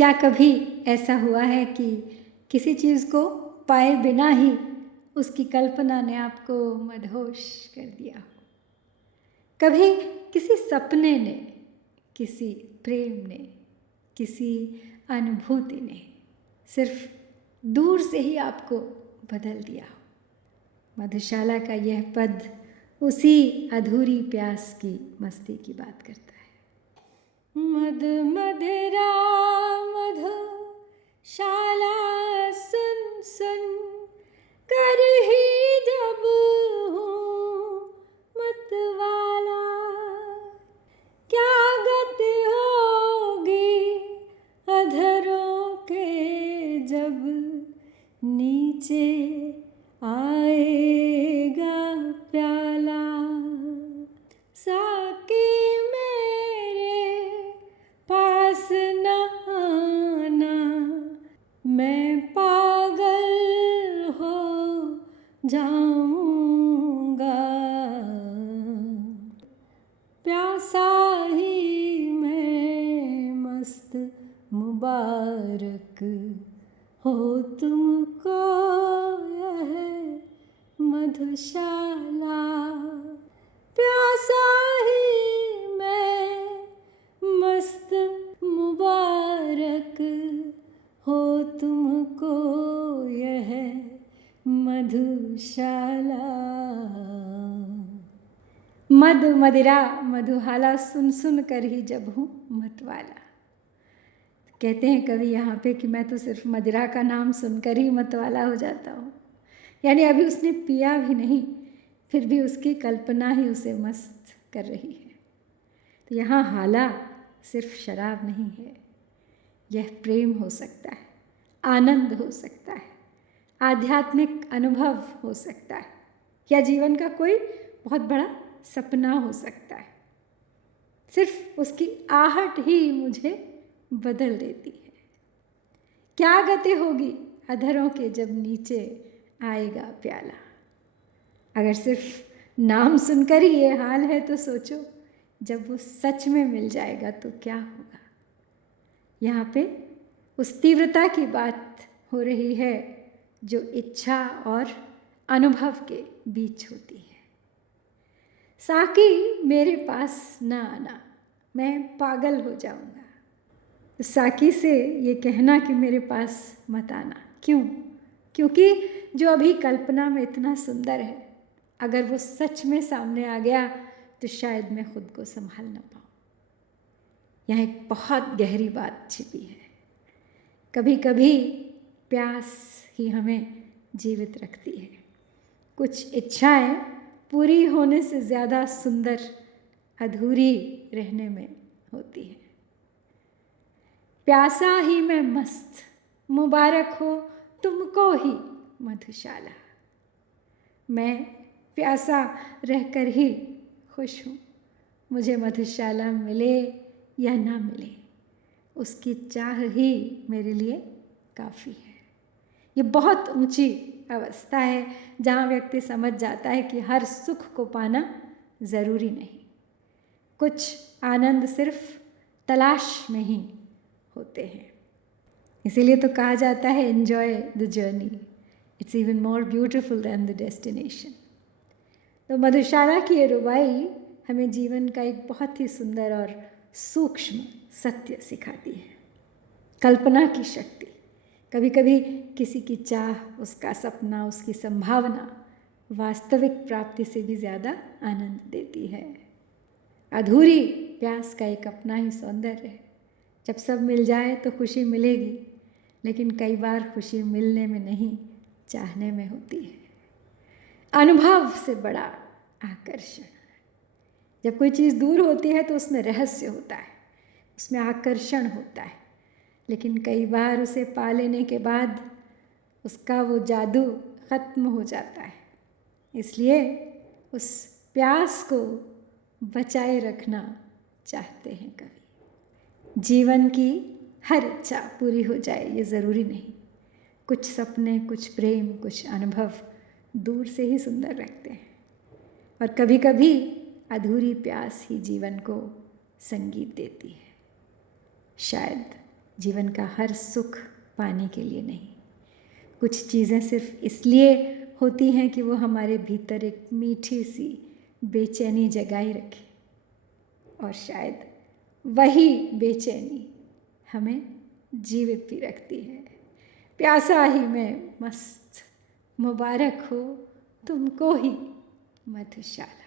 क्या कभी ऐसा हुआ है कि किसी चीज़ को पाए बिना ही उसकी कल्पना ने आपको मदहोश कर दिया हो? कभी किसी सपने ने, किसी प्रेम ने, किसी अनुभूति ने सिर्फ दूर से ही आपको बदल दिया हो? मधुशाला का यह पद उसी अधूरी प्यास की मस्ती की बात करता है। मद मदिरा मधुशाला सुन सुन कर ही जब हूँ मतवाला, क्या गति होगी अधरों के जब नीचे आएगा प्याला। साकी मेरे पास न आना, मैं पागल हो जाऊंगा। प्यासा ही मैं मस्त मुबारक हो तुमको यह मधुशाला। प्यासा ही मैं मस्त मुबारक हो तुमको यह मधुशाला। मद मदिरा मधुहाला सुन सुन कर ही जब हूँ मतवाला। कहते हैं कवि यहाँ पे कि मैं तो सिर्फ मदिरा का नाम सुनकर ही मतवाला हो जाता हूँ। यानी अभी उसने पिया भी नहीं, फिर भी उसकी कल्पना ही उसे मस्त कर रही है। तो यहाँ हाला सिर्फ शराब नहीं है, यह प्रेम हो सकता है, आनंद हो सकता है, आध्यात्मिक अनुभव हो सकता है, या जीवन का कोई बहुत बड़ा सपना हो सकता है। सिर्फ उसकी आहट ही मुझे बदल देती है। क्या गति होगी अधरों के जब नीचे आएगा प्याला। अगर सिर्फ नाम सुनकर ही ये हाल है तो सोचो जब वो सच में मिल जाएगा तो क्या होगा। यहाँ पे उस तीव्रता की बात हो रही है जो इच्छा और अनुभव के बीच होती है। साकी मेरे पास न आना, मैं पागल हो जाऊंगा। तो साकी से ये कहना कि मेरे पास मत आना, क्यों? क्योंकि जो अभी कल्पना में इतना सुंदर है, अगर वो सच में सामने आ गया तो शायद मैं खुद को संभाल ना पाऊँ। यहाँ एक बहुत गहरी बात छिपी है। कभी कभी प्यास ही हमें जीवित रखती है। कुछ इच्छाएं पूरी होने से ज़्यादा सुंदर अधूरी रहने में होती है। प्यासा ही मैं मस्त, मुबारक हो तुमको ही मधुशाला। मैं प्यासा रहकर ही खुश हूँ, मुझे मधुशाला मिले या ना मिले, उसकी चाह ही मेरे लिए काफ़ी है। ये बहुत ऊंची अवस्था है जहाँ व्यक्ति समझ जाता है कि हर सुख को पाना ज़रूरी नहीं, कुछ आनंद सिर्फ तलाश में ही होते हैं। इसीलिए तो कहा जाता है enjoy the journey, it's even more beautiful than the destination. तो मधुशाला की ये रुबाई हमें जीवन का एक बहुत ही सुंदर और सूक्ष्म सत्य सिखाती है। कल्पना की शक्ति कभी कभी किसी की चाह, उसका सपना, उसकी संभावना वास्तविक प्राप्ति से भी ज़्यादा आनंद देती है। अधूरी प्यास का एक अपना ही सौंदर्य है। जब सब मिल जाए तो खुशी मिलेगी, लेकिन कई बार खुशी मिलने में नहीं, चाहने में होती है। अनुभव से बड़ा आकर्षण। जब कोई चीज़ दूर होती है तो उसमें रहस्य होता है, उसमें आकर्षण होता है, लेकिन कई बार उसे पा लेने के बाद उसका वो जादू ख़त्म हो जाता है। इसलिए उस प्यास को बचाए रखना चाहते हैं कवि। जीवन की हर इच्छा पूरी हो जाए ये ज़रूरी नहीं। कुछ सपने, कुछ प्रेम, कुछ अनुभव दूर से ही सुंदर लगते हैं, और कभी कभी अधूरी प्यास ही जीवन को संगीत देती है। शायद जीवन का हर सुख पाने के लिए नहीं। कुछ चीज़ें सिर्फ इसलिए होती हैं कि वो हमारे भीतर एक मीठी सी बेचैनी जगाए रखे, और शायद वही बेचैनी हमें जीवित भी रखती है। प्यासा ही मैं मस्त, मुबारक हो तुमको ही मधुशाला।